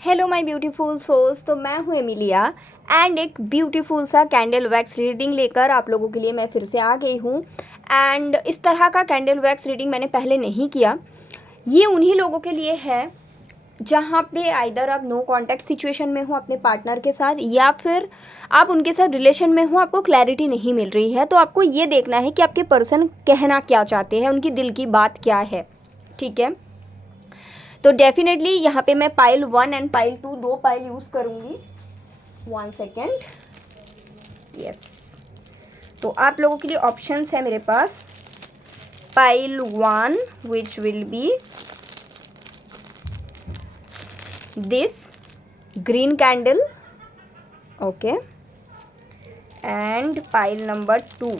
Hello my beautiful souls. तो मैं हूँ एमिलिया एंड एक ब्यूटीफुल सा कैंडल वैक्स रीडिंग लेकर आप लोगों के लिए मैं फिर से आ गई हूँ। एंड इस तरह का कैंडल वैक्स रीडिंग मैंने पहले नहीं किया। ये उन्हीं लोगों के लिए है जहाँ पे आइदर आप नो कांटेक्ट सिचुएशन में हो अपने पार्टनर के साथ, या फिर आप उनके साथ रिलेशन में हो, आपको क्लैरिटी नहीं मिल रही है। तो आपको ये देखना है कि आपके पर्सन कहना क्या चाहते हैं, उनकी दिल की बात क्या है। ठीक है, तो डेफिनेटली यहाँ पे मैं पाइल 1 एंड पाइल 2 दो पाइल यूज़ करूँगी। 1 सेकेंड। यस, तो आप लोगों के लिए ऑप्शंस है मेरे पास। Pile 1 which will be this green candle, okay, and pile number 2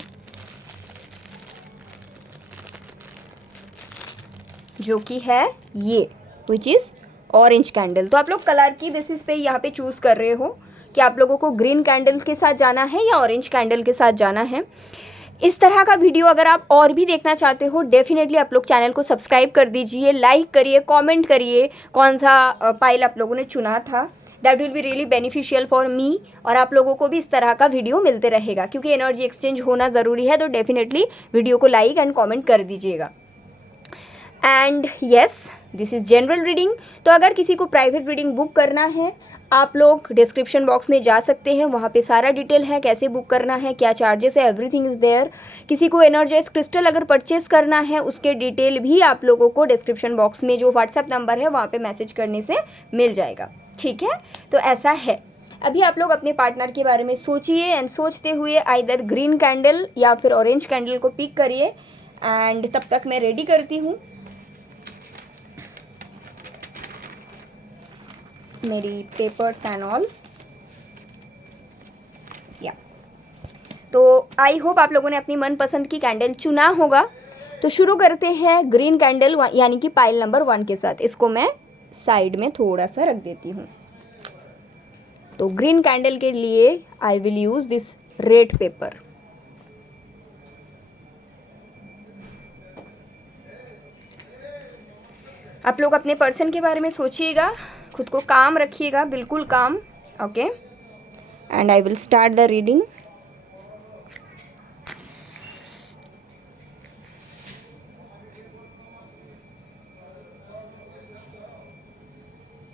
जो कि है ये विच इज़ ऑरेंज कैंडल। तो आप लोग कलर की बेसिस पे यहाँ पे चूज़ कर रहे हो कि आप लोगों को ग्रीन कैंडल के साथ जाना है या ऑरेंज कैंडल के साथ जाना है। इस तरह का वीडियो अगर आप और भी देखना चाहते हो, डेफिनेटली आप लोग चैनल को सब्सक्राइब कर दीजिए, लाइक करिए, कमेंट करिए कौन सा पाइल आप लोगों ने चुना था। That will be really beneficial for me, और आप लोगों को भी इस तरह का वीडियो मिलते रहेगा क्योंकि एनर्जी एक्सचेंज होना ज़रूरी है। तो डेफिनेटली वीडियो को लाइक एंड कॉमेंट कर दीजिएगा। And yes, this is general reading. तो अगर किसी को प्राइवेट रीडिंग बुक करना है, आप लोग डिस्क्रिप्शन बॉक्स में जा सकते हैं, वहाँ पे सारा डिटेल है, कैसे बुक करना है, क्या चार्जेस है, एवरीथिंग इज़ देयर। किसी को एनर्जाइज क्रिस्टल अगर परचेस करना है, उसके डिटेल भी आप लोगों को डिस्क्रिप्शन बॉक्स में जो व्हाट्सएप नंबर है वहाँ पे मैसेज करने से मिल जाएगा। ठीक है, तो ऐसा है। अभी आप लोग अपने पार्टनर के बारे में सोचिए एंड सोचते हुए आइदर ग्रीन कैंडल या फिर ऑरेंज कैंडल को पिक करिए। एंड तब तक मैं रेडी करती हूँ मेरी पेपर्स एंड ऑल। या तो आई होप आप लोगों ने अपनी मनपसंद की कैंडल चुना होगा। तो शुरू करते हैं ग्रीन कैंडल यानी कि पाइल नंबर 1 के साथ। इसको मैं साइड में थोड़ा सा रख देती हूँ। तो ग्रीन कैंडल के लिए I will use this red pepper. आप लोग अपने पर्सन के बारे में सोचिएगा, खुद को काम रखिएगा, बिल्कुल काम। Okay, and I will start the reading.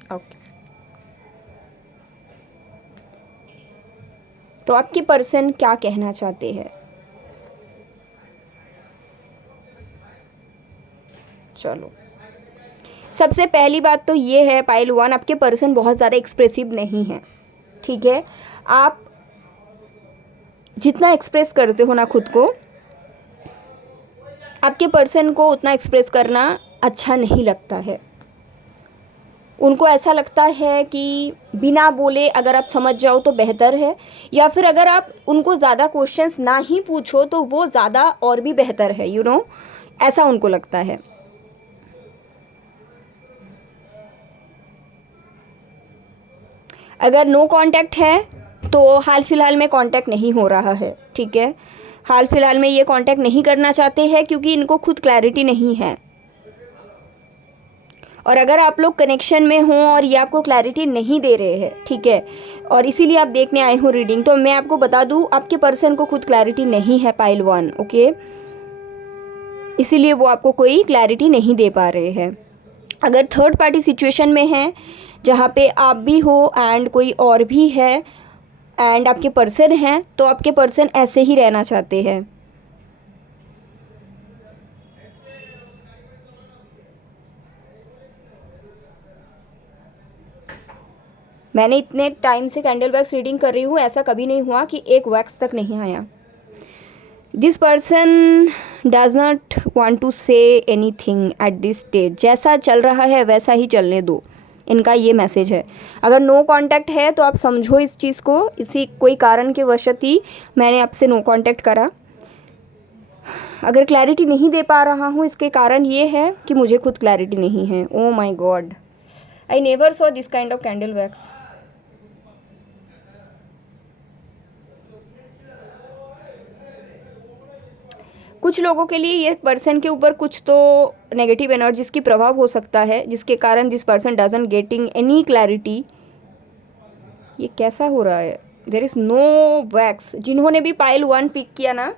Okay, तो आपके पर्सन क्या कहना चाहते हैं? चलो, सबसे पहली बात तो ये है पाइल 1, आपके पर्सन बहुत ज़्यादा एक्सप्रेसिव नहीं है। ठीक है, आप जितना एक्सप्रेस करते हो ना खुद को, आपके पर्सन को उतना एक्सप्रेस करना अच्छा नहीं लगता है। उनको ऐसा लगता है कि बिना बोले अगर आप समझ जाओ तो बेहतर है, या फिर अगर आप उनको ज़्यादा क्वेश्चंस ना ही पूछो तो वो ज़्यादा और भी बेहतर है, यू नो, ऐसा उनको लगता है। अगर नो कांटेक्ट है तो हाल फिलहाल में कांटेक्ट नहीं हो रहा है। ठीक है, हाल फिलहाल में ये कांटेक्ट नहीं करना चाहते हैं क्योंकि इनको खुद क्लैरिटी नहीं है। और अगर आप लोग कनेक्शन में हों और ये आपको क्लैरिटी नहीं दे रहे हैं, ठीक है, और इसीलिए आप देखने आए हो रीडिंग, तो मैं आपको बता दूं आपके पर्सन को खुद क्लैरिटी नहीं है पाइल 1। ओके, इसीलिए वो आपको कोई क्लैरिटी नहीं दे पा रहे हैं। अगर थर्ड पार्टी सिचुएशन में है जहाँ पे आप भी हो एंड कोई और भी है एंड आपके पर्सन हैं, तो आपके पर्सन ऐसे ही रहना चाहते हैं। मैंने इतने टाइम से कैंडल वैक्स रीडिंग कर रही हूँ, ऐसा कभी नहीं हुआ कि एक वैक्स तक नहीं आया। This person does not want to say anything at this stage. जैसा चल रहा है वैसा ही चलने दो, इनका ये मैसेज है। अगर नो कांटेक्ट है तो आप समझो इस चीज़ को, इसी कोई कारण के वशत ही मैंने आपसे नो कांटेक्ट करा। अगर क्लैरिटी नहीं दे पा रहा हूँ, इसके कारण ये है कि मुझे खुद क्लैरिटी नहीं है। Oh my God, I never saw this kind of candle wax. कुछ लोगों के लिए ये पर्सन के ऊपर कुछ तो नेगेटिव एनर्जीज की प्रभाव हो सकता है, जिसके कारण this person doesn't getting any clarity. ये कैसा हो रहा है? There is no wax. जिन्होंने भी पाइल 1 पिक किया ना,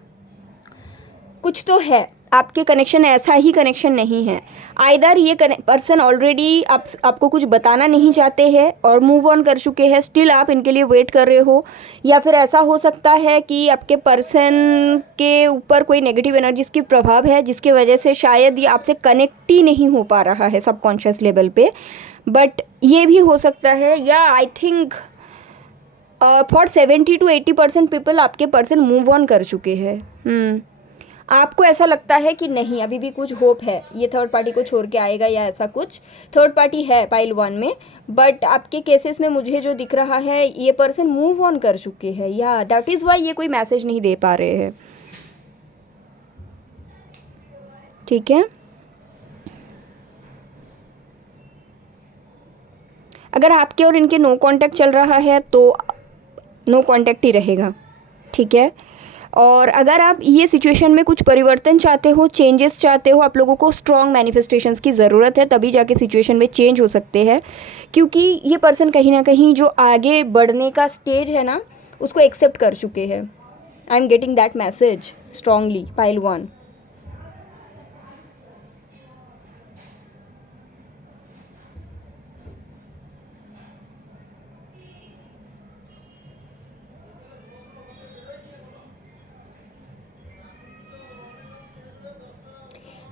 कुछ तो है, आपके कनेक्शन ऐसा ही कनेक्शन नहीं है। आइदर ये पर्सन ऑलरेडी आपको कुछ बताना नहीं चाहते हैं और मूव ऑन कर चुके हैं, स्टिल आप इनके लिए वेट कर रहे हो, या फिर ऐसा हो सकता है कि आपके पर्सन के ऊपर कोई नेगेटिव एनर्जीज की प्रभाव है, जिसकी वजह से शायद ये आपसे कनेक्ट ही नहीं हो पा रहा है सबकॉन्शियस लेवल पे। बट ये भी हो सकता है, या I think for 70 to 80% people आपके पर्सन मूव ऑन कर चुके हैं। आपको ऐसा लगता है कि नहीं, अभी भी कुछ होप है, ये थर्ड पार्टी को छोड़ के आएगा, या ऐसा कुछ थर्ड पार्टी है पाइल 1 में। बट आपके केसेस में मुझे जो दिख रहा है, ये पर्सन मूव ऑन कर चुके हैं, या दैट इज़ वाई ये कोई मैसेज नहीं दे पा रहे हैं। ठीक है, अगर आपके और इनके नो कांटेक्ट चल रहा है तो नो कांटेक्ट ही रहेगा। ठीक है, और अगर आप ये सिचुएशन में कुछ परिवर्तन चाहते हो, चेंजेस चाहते हो, आप लोगों को स्ट्रॉन्ग मैनिफेस्टेशंस की ज़रूरत है, तभी जाके सिचुएशन में चेंज हो सकते हैं। क्योंकि ये पर्सन कहीं ना कहीं जो आगे बढ़ने का स्टेज है ना, उसको एक्सेप्ट कर चुके हैं। आई am getting that message strongly pile 1।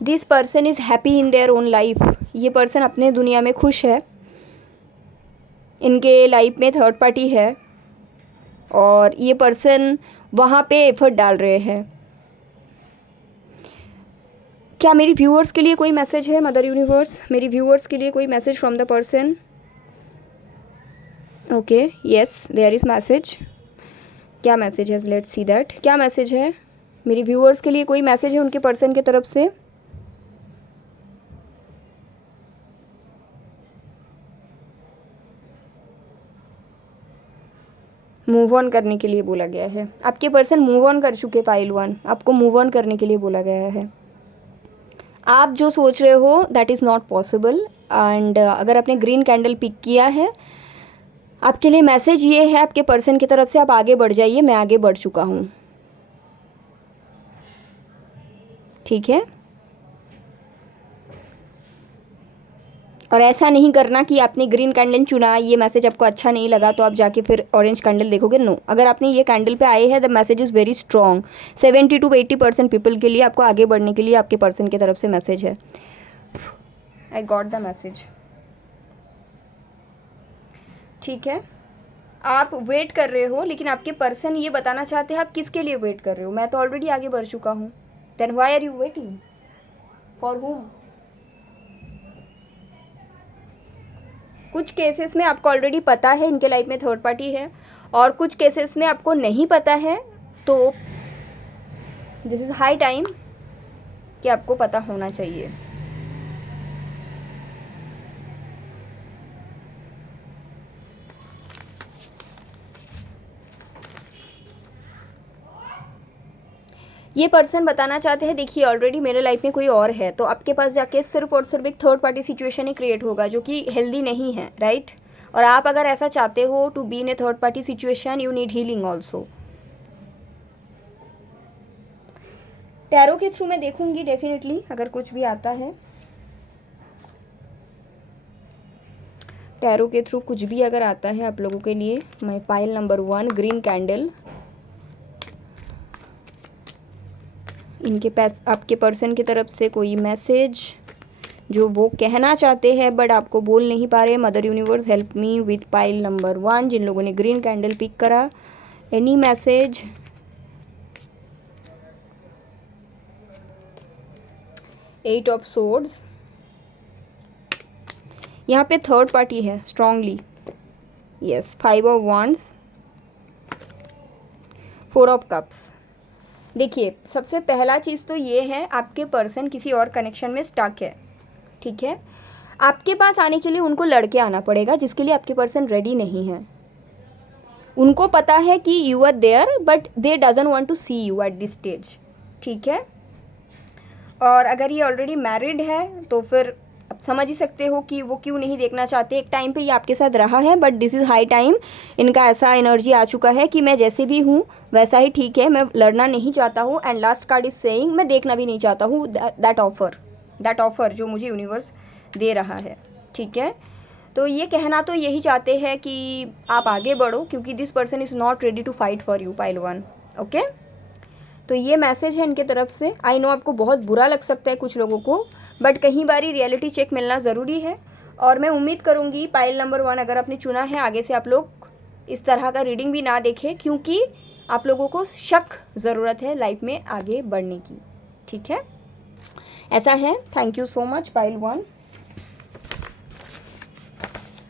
This person is happy in their own life. ये पर्सन अपने दुनिया में खुश है, इनके लाइफ में थर्ड पार्टी है, और ये पर्सन वहाँ पे एफर्ट डाल रहे हैं। क्या मेरी व्यूअर्स के लिए कोई मैसेज है? मदर यूनिवर्स, मेरी व्यूअर्स के लिए कोई message from the person? Okay, yes, there is message. क्या मैसेज है? Let's see that. क्या मैसेज है? मेरी व्यूअर्स के लिए कोई मैसेज है उनके पर्सन की तरफ से? मूव ऑन करने के लिए बोला गया है। आपके पर्सन मूव ऑन कर चुके पाइल 1, आपको मूव ऑन करने के लिए बोला गया है। आप जो सोच रहे हो that is not possible. And अगर आपने ग्रीन कैंडल पिक किया है, आपके लिए मैसेज ये है आपके पर्सन की तरफ से, आप आगे बढ़ जाइए, मैं आगे बढ़ चुका हूँ। ठीक है, और ऐसा नहीं करना कि आपने ग्रीन कैंडल चुना, ये मैसेज आपको अच्छा नहीं लगा तो आप जाके फिर ऑरेंज कैंडल देखोगे। नो, अगर आपने ये कैंडल पे आए हैं, the message is very strong. 70 to 80% people के लिए, आपको आगे बढ़ने के लिए आपके पर्सन की तरफ से मैसेज है। I got the message. ठीक है, आप वेट कर रहे हो, लेकिन आपके पर्सन ये बताना चाहते हैं आप किसके लिए वेट कर रहे हो। मैं तो ऑलरेडी आगे बढ़ चुका हूँ। Then why are you waiting? For whom? कुछ केसेस में आपको ऑलरेडी पता है इनके लाइफ में थर्ड पार्टी है, और कुछ केसेस में आपको नहीं पता है, तो दिस इज़ हाई टाइम कि आपको पता होना चाहिए। ये पर्सन बताना चाहते हैं, देखिए ऑलरेडी मेरे लाइफ में कोई और है, तो आपके पास जाके सिर्फ और सिर्फ एक थर्ड पार्टी सिचुएशन ही क्रिएट होगा, जो कि हेल्दी नहीं है, राइट? और आप अगर ऐसा चाहते हो to be in a third party situation, you need healing also. Tarot के थ्रू मैं देखूंगी डेफिनेटली, अगर कुछ भी आता है टैरो के थ्रू, कुछ भी अगर आता है आप लोगों के लिए। मैं पाइल नंबर 1, ग्रीन कैंडल। इनके पास आपके पर्सन की तरफ से कोई मैसेज जो वो कहना चाहते हैं बट आपको बोल नहीं पा रहे। Mother universe help me with pile number 1, जिन लोगों ने ग्रीन कैंडल पिक करा, any message. Eight of swords, यहाँ पे थर्ड पार्टी है strongly, yes. 5 of wands, 4 of cups. देखिए, सबसे पहला चीज़ तो ये है, आपके पर्सन किसी और कनेक्शन में स्टक है। ठीक है, आपके पास आने के लिए उनको लड़के आना पड़ेगा, जिसके लिए आपके पर्सन रेडी नहीं है। उनको पता है कि you are there, but they doesn't want to see you at this stage. ठीक है, और अगर ये ऑलरेडी मैरिड है तो फिर आप समझ ही सकते हो कि वो क्यों नहीं देखना चाहते। एक टाइम पे ये आपके साथ रहा है, but this is high time, इनका ऐसा एनर्जी आ चुका है कि मैं जैसे भी हूँ वैसा ही ठीक है, मैं लड़ना नहीं चाहता हूँ। And last card is saying मैं देखना भी नहीं चाहता हूँ दैट ऑफर जो मुझे यूनिवर्स दे रहा है, ठीक है। तो ये कहना तो यही चाहते हैं कि आप आगे बढ़ो, क्योंकि this person is not ready to fight for you, pile 1, okay. तो ये मैसेज है इनके तरफ से। आई नो आपको बहुत बुरा लग सकता है कुछ लोगों को, बट कहीं बारी रियलिटी चेक मिलना ज़रूरी है। और मैं उम्मीद करूँगी पाइल नंबर 1 अगर आपने चुना है, आगे से आप लोग इस तरह का रीडिंग भी ना देखें, क्योंकि आप लोगों को शक ज़रूरत है लाइफ में आगे बढ़ने की, ठीक है। ऐसा है। Thank you so much pile 1।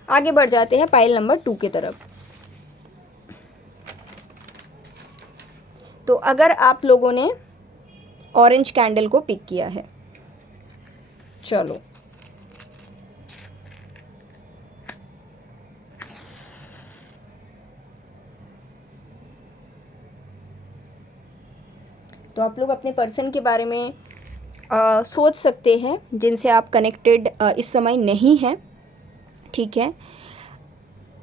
आगे बढ़ जाते हैं पाइल नंबर 2 की तरफ। तो अगर आप लोगों ने ऑरेंज कैंडल को पिक किया है, चलो तो आप लोग अपने पर्सन के बारे में सोच सकते हैं जिनसे आप कनेक्टेड इस समय नहीं हैं, ठीक है।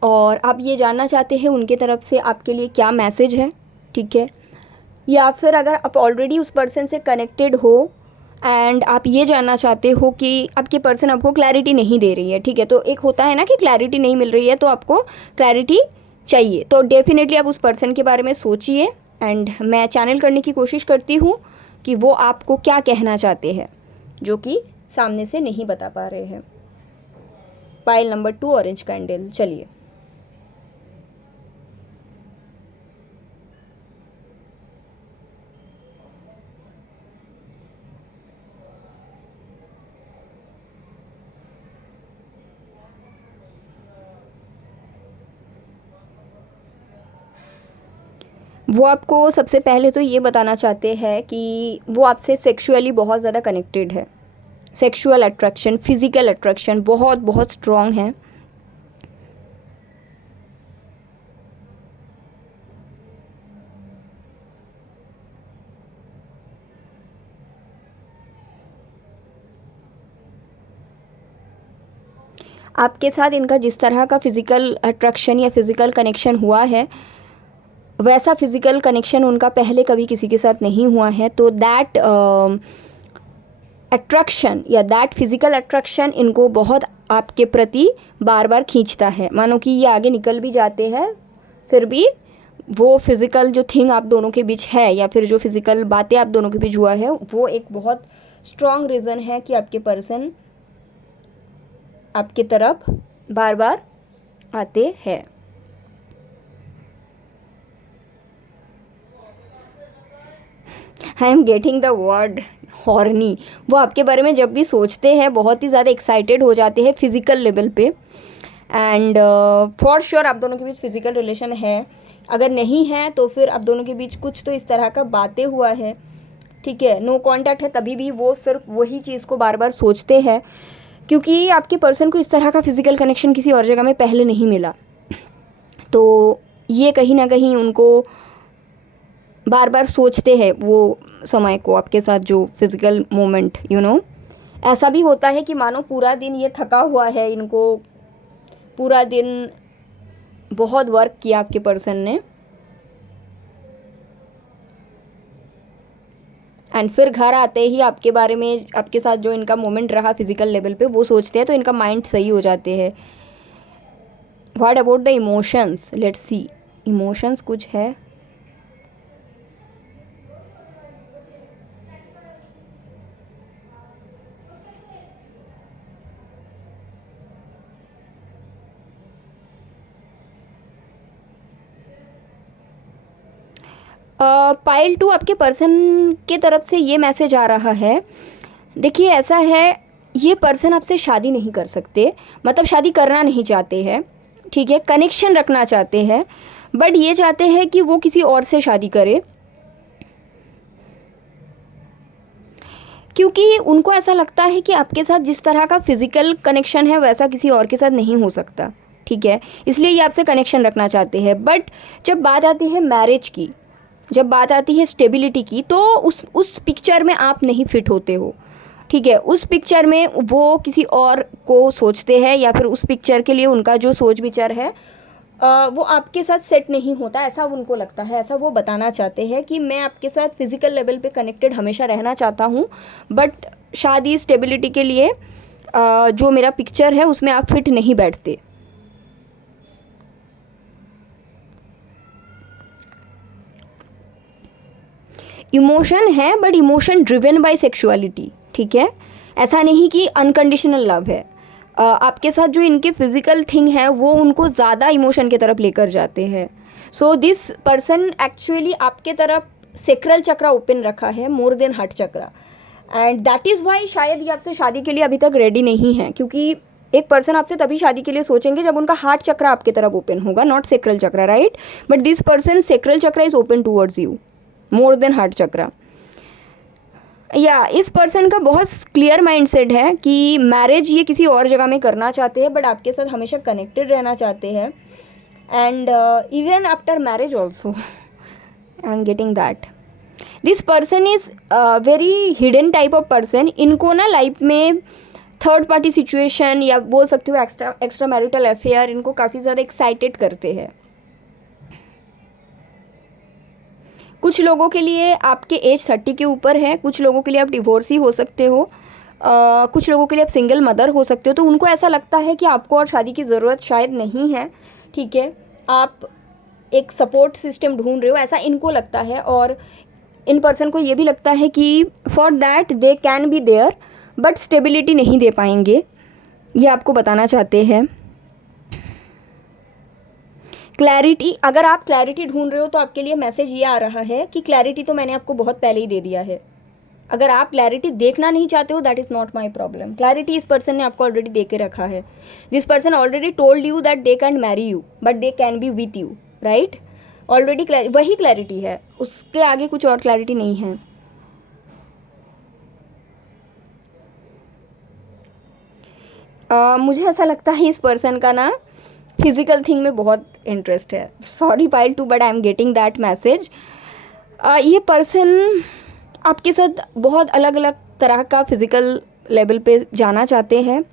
और आप ये जानना चाहते हैं उनके तरफ से आपके लिए क्या मैसेज है, ठीक है। या फिर अगर आप ऑलरेडी उस पर्सन से कनेक्टेड हो एंड आप ये जानना चाहते हो कि आपके पर्सन आपको क्लैरिटी नहीं दे रही है, ठीक है। तो एक होता है ना कि क्लैरिटी नहीं मिल रही है, तो आपको क्लैरिटी चाहिए, तो डेफिनेटली आप उस पर्सन के बारे में सोचिए। एंड मैं चैनल करने की कोशिश करती हूँ कि वो आपको क्या कहना चाहते हैं जो कि सामने से नहीं बता पा रहे हैं। पाइल नंबर 2 ऑरेंज कैंडल, चलिए। वो आपको सबसे पहले तो ये बताना चाहते हैं कि वो आपसे सेक्सुअली बहुत ज़्यादा कनेक्टेड है। सेक्सुअल अट्रैक्शन, फिज़िकल अट्रैक्शन बहुत बहुत स्ट्रॉन्ग है। आपके साथ इनका जिस तरह का फिज़िकल अट्रैक्शन या फिज़िकल कनेक्शन हुआ है, वैसा फिज़िकल कनेक्शन उनका पहले कभी किसी के साथ नहीं हुआ है। तो दैट अट्रैक्शन या दैट फिज़िकल अट्रैक्शन इनको बहुत आपके प्रति बार बार खींचता है। मानो कि ये आगे निकल भी जाते हैं, फिर भी वो फिज़िकल जो थिंग आप दोनों के बीच है या फिर जो फिज़िकल बातें आप दोनों के बीच हुआ है, वो एक बहुत स्ट्रॉन्ग रीज़न है कि आपके पर्सन आपकी तरफ बार बार आते हैं। आई am getting the word horny. वो आपके बारे में जब भी सोचते हैं बहुत ही ज़्यादा एक्साइटेड हो जाते हैं फिज़िकल लेवल पे। एंड फॉर श्योर आप दोनों के बीच फिज़िकल रिलेशन है। अगर नहीं है तो फिर आप दोनों के बीच कुछ तो इस तरह का बातें हुआ है, ठीक है। नो कॉन्टैक्ट है तभी भी वो सिर्फ वही चीज़ को बार बार सोचते हैं, क्योंकि आपके पर्सन को इस तरह का फिज़िकल कनेक्शन किसी और जगह में पहले नहीं मिला। तो ये कहीं ना कहीं उनको बार बार सोचते हैं वो समय को, आपके साथ जो फिज़िकल मोमेंट ऐसा भी होता है कि मानो पूरा दिन ये थका हुआ है, इनको पूरा दिन बहुत वर्क किया आपके पर्सन ने, एंड फिर घर आते ही आपके बारे में, आपके साथ जो इनका मोमेंट रहा फिज़िकल लेवल पे, वो सोचते हैं तो इनका माइंड सही हो जाते हैं। What about the emotions, let's see. Emotions कुछ है। पाइल 2 आपके पर्सन के तरफ से ये मैसेज आ रहा है। देखिए ऐसा है, ये पर्सन आपसे शादी नहीं कर सकते, मतलब शादी करना नहीं चाहते हैं, ठीक है। कनेक्शन रखना चाहते हैं, बट ये चाहते हैं कि वो किसी और से शादी करे, क्योंकि उनको ऐसा लगता है कि आपके साथ जिस तरह का फिज़िकल कनेक्शन है वैसा किसी और के साथ नहीं हो सकता, ठीक है। इसलिए ये आपसे कनेक्शन रखना चाहते हैं। बट जब बात आती है मैरिज की, जब बात आती है स्टेबिलिटी की, तो उस पिक्चर में आप नहीं फिट होते हो, ठीक है। उस पिक्चर में वो किसी और को सोचते हैं, या फिर उस पिक्चर के लिए उनका जो सोच विचार है वो आपके साथ सेट नहीं होता, ऐसा उनको लगता है। ऐसा वो बताना चाहते हैं कि मैं आपके साथ फिज़िकल लेवल पे कनेक्टेड हमेशा रहना चाहता हूँ, बट शादी स्टेबिलिटी के लिए जो मेरा पिक्चर है उसमें आप फिट नहीं बैठते। इमोशन है, but emotion driven by sexuality, ठीक है। ऐसा नहीं कि अनकंडीशनल लव है। आपके साथ जो इनके फिजिकल थिंग है वो उनको ज़्यादा इमोशन की तरफ लेकर जाते हैं। सो दिस पर्सन एक्चुअली आपके तरफ सेक्रल चक्रा ओपन रखा है मोर than heart chakra, and that is why शायद ये आपसे शादी के लिए अभी तक रेडी नहीं है, क्योंकि एक पर्सन आपसे तभी शादी के लिए सोचेंगे जब उनका हार्ट चक्रा आपके तरफ ओपन होगा, not sacral chakra, right. But this person sacral chakra is open towards you more than heart chakra. या इस पर्सन का बहुत क्लियर माइंडसेट है कि मैरिज ये किसी और जगह में करना चाहते हैं, बट आपके साथ हमेशा कनेक्टेड रहना चाहते हैं, and even after marriage also I am getting that. This person is very hidden type of person. इनको ना लाइफ में थर्ड पार्टी सिचुएशन या बोल सकते हो एक्स्ट्रा मैरिटल अफेयर इनको काफ़ी ज़्यादा एक्साइटेड करते हैं। कुछ लोगों के लिए आपके एज 30 के ऊपर है, कुछ लोगों के लिए आप डिवोर्सी हो सकते हो, कुछ लोगों के लिए आप सिंगल मदर हो सकते हो। तो उनको ऐसा लगता है कि आपको और शादी की ज़रूरत शायद नहीं है, ठीक है। आप एक सपोर्ट सिस्टम ढूंढ रहे हो, ऐसा इनको लगता है। और इन पर्सन को ये भी लगता है कि for that they can be there, but stability नहीं दे पाएंगे, ये आपको बताना चाहते हैं। क्लैरिटी, अगर आप क्लैरिटी ढूंढ रहे हो तो आपके लिए मैसेज ये आ रहा है कि क्लैरिटी तो मैंने आपको बहुत पहले ही दे दिया है। अगर आप क्लैरिटी देखना नहीं चाहते हो, that is not my problem. Clarity इस पर्सन ने आपको ऑलरेडी दे के रखा है। This person already told you that they can marry you, but they can B with you, right. Already वही क्लैरिटी है, उसके आगे कुछ और क्लैरिटी नहीं है। मुझे ऐसा लगता है इस पर्सन का ना फिज़िकल थिंग में बहुत इंटरेस्ट है। Sorry pile two, but I am getting that message. ये पर्सन आपके साथ बहुत अलग अलग तरह का फिज़िकल लेवल पे जाना चाहते हैं।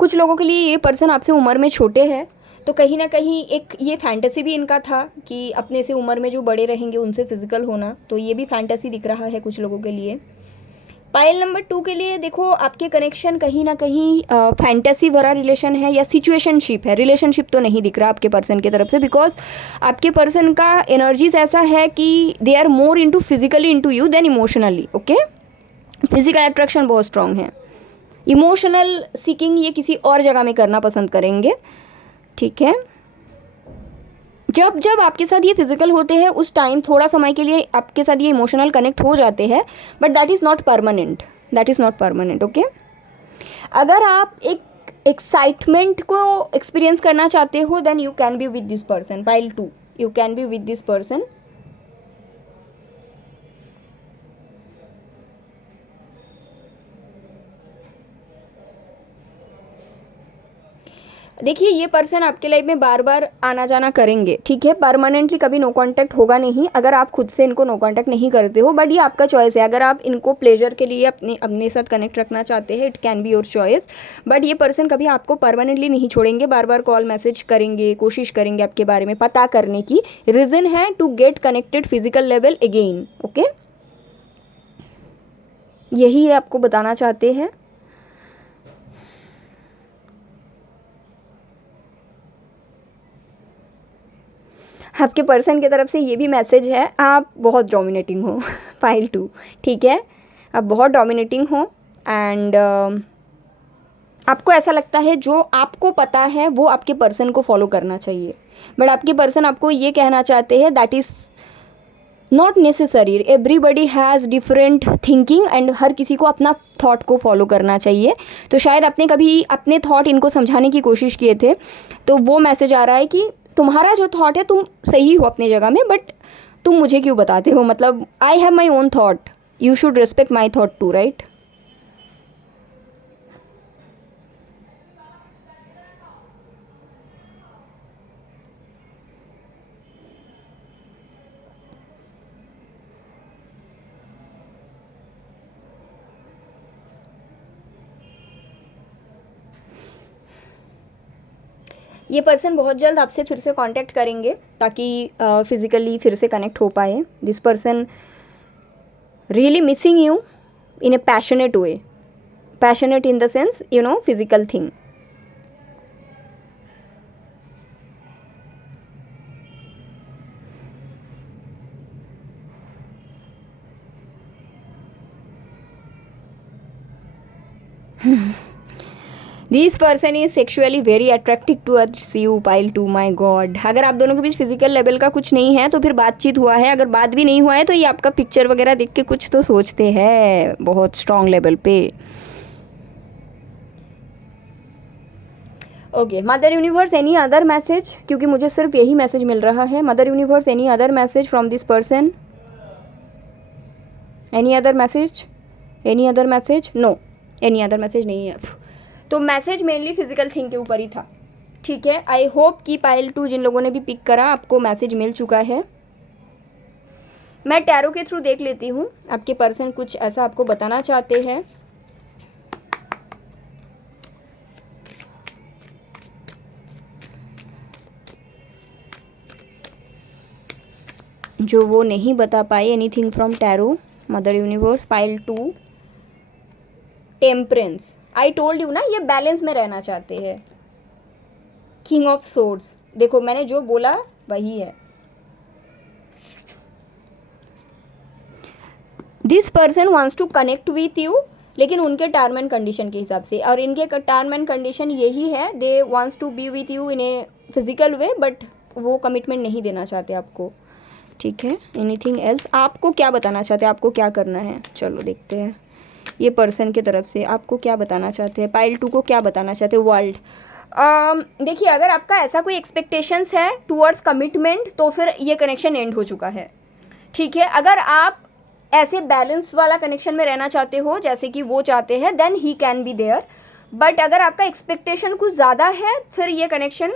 कुछ लोगों के लिए ये पर्सन आपसे उम्र में छोटे हैं, तो कहीं ना कहीं एक ये फैंटेसी भी इनका था कि अपने से उम्र में जो बड़े रहेंगे उनसे फिजिकल होना, तो ये भी फैंटेसी दिख रहा है कुछ लोगों के लिए। पाइल नंबर 2 के लिए देखो, आपके कनेक्शन कहीं ना कहीं फैंटेसी भरा रिलेशन है या सिचुएशनशिप है। रिलेशनशिप तो नहीं दिख रहा आपके पर्सन की तरफ से, बिकॉज आपके पर्सन का एनर्जीज ऐसा है कि they are more into physically into you then emotionally, okay. Physical attraction बहुत स्ट्रांग है, इमोशनल सीकिंग ये किसी और जगह में करना पसंद करेंगे, ठीक है। जब जब आपके साथ ये फिजिकल होते हैं उस टाइम थोड़ा समय के लिए आपके साथ ये इमोशनल कनेक्ट हो जाते हैं, but that is not permanent, that is not permanent, okay. अगर आप एक एक्साइटमेंट को एक्सपीरियंस करना चाहते हो, then you can be with this person. Pile 2, you can be with this person. देखिए, ये पर्सन आपके लाइफ में बार बार आना जाना करेंगे, ठीक है। परमानेंटली कभी नो कांटेक्ट होगा नहीं अगर आप खुद से इनको नो कांटेक्ट नहीं करते हो, बट ये आपका चॉइस है। अगर आप इनको प्लेजर के लिए अपने साथ कनेक्ट रखना चाहते हैं, it can be your choice, but ये पर्सन कभी आपको परमानेंटली नहीं छोड़ेंगे। बार बार कॉल मैसेज करेंगे, कोशिश करेंगे आपके बारे में पता करने की। रीज़न है to get connected physical level again, okay. यही आपको बताना चाहते हैं। आपके पर्सन की तरफ से ये भी मैसेज है, आप बहुत डोमिनेटिंग हो। पाइल 2, ठीक है, आप बहुत डोमिनेटिंग हो, एंड आपको ऐसा लगता है जो आपको पता है वो आपके पर्सन को फॉलो करना चाहिए, बट आपके पर्सन आपको ये कहना चाहते हैं that is not necessary. Everybody has different thinking, and हर किसी को अपना थॉट को फॉलो करना चाहिए। तो शायद आपने कभी अपने थॉट इनको समझाने की कोशिश किए थे, तो वो मैसेज आ रहा है कि तुम्हारा जो थॉट है तुम सही हो अपनी जगह में, बट तुम मुझे क्यों बताते हो। मतलब I have my own thought, you should respect my thought too, right. ये पर्सन बहुत जल्द आपसे फिर से कांटेक्ट करेंगे ताकि फिज़िकली फिर से कनेक्ट हो पाए. This person really missing you in A passionate way. Passionate in the sense physical thing. This person is sexually very attractive towards you. Pile 2. My God. अगर आप दोनों के बीच फिजिकल लेवल का कुछ नहीं है तो फिर बातचीत हुआ है. अगर बात भी नहीं हुआ है तो ये आपका पिक्चर वगैरह देख के कुछ तो सोचते हैं बहुत स्ट्रॉन्ग लेवल पे. Okay. Mother universe, any other message, क्योंकि मुझे सिर्फ यही मैसेज मिल रहा है. Mother universe, any other message from this person. Any other message? Any other message? No, any other message नहीं है. तो मैसेज मेनली फिजिकल थिंग के ऊपर ही था. ठीक है. आई होप कि पाइल 2 जिन लोगों ने भी पिक करा आपको मैसेज मिल चुका है. मैं टैरो के थ्रू देख लेती हूँ. आपके पर्सन कुछ ऐसा आपको बताना चाहते हैं. जो वो नहीं बता पाए. Anything from tarot. Mother universe. Pile 2. Temperance. I told you ना, ये बैलेंस में रहना चाहते हैं. King of swords. देखो मैंने जो बोला वही है. This person wants to connect with you, लेकिन उनके टर्म एंड कंडीशन के हिसाब से. और इनके टर्म एंड कंडीशन यही है. They wants to be with you in a physical way, but वो कमिटमेंट नहीं देना चाहते आपको. ठीक है. Anything else? आपको क्या बताना चाहते हैं, आपको क्या करना है? चलो देखते हैं ये पर्सन की तरफ से आपको क्या बताना चाहते हैं. पाइल 2 को क्या बताना चाहते हैं. वर्ल्ड. देखिए, अगर आपका ऐसा कोई एक्सपेक्टेशंस है टूवर्ड्स कमिटमेंट तो फिर ये कनेक्शन एंड हो चुका है. ठीक है. अगर आप ऐसे बैलेंस वाला कनेक्शन में रहना चाहते हो जैसे कि वो चाहते हैं, then he can be there. But अगर आपका एक्सपेक्टेशन कुछ ज़्यादा है फिर ये कनेक्शन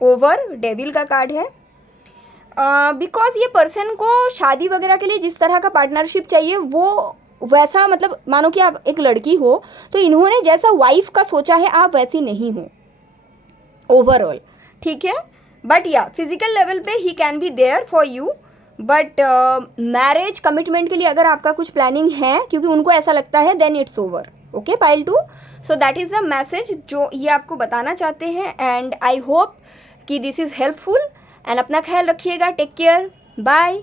ओवर. डेविल का कार्ड है. बिकॉज ये पर्सन को शादी वगैरह के लिए जिस तरह का पार्टनरशिप चाहिए वो वैसा, मतलब मानो कि आप एक लड़की हो तो इन्होंने जैसा वाइफ का सोचा है आप वैसी नहीं हो ओवरऑल. ठीक है. बट या फिजिकल लेवल पे ही can be there for you. But marriage commitment के लिए अगर आपका कुछ प्लानिंग है, क्योंकि उनको ऐसा लगता है, then it's over. Okay pile 2. So that is the message जो ये आपको बताना चाहते हैं. एंड आई होप कि दिस इज़ हेल्पफुल. एंड अपना ख्याल रखिएगा. Take care. बाय.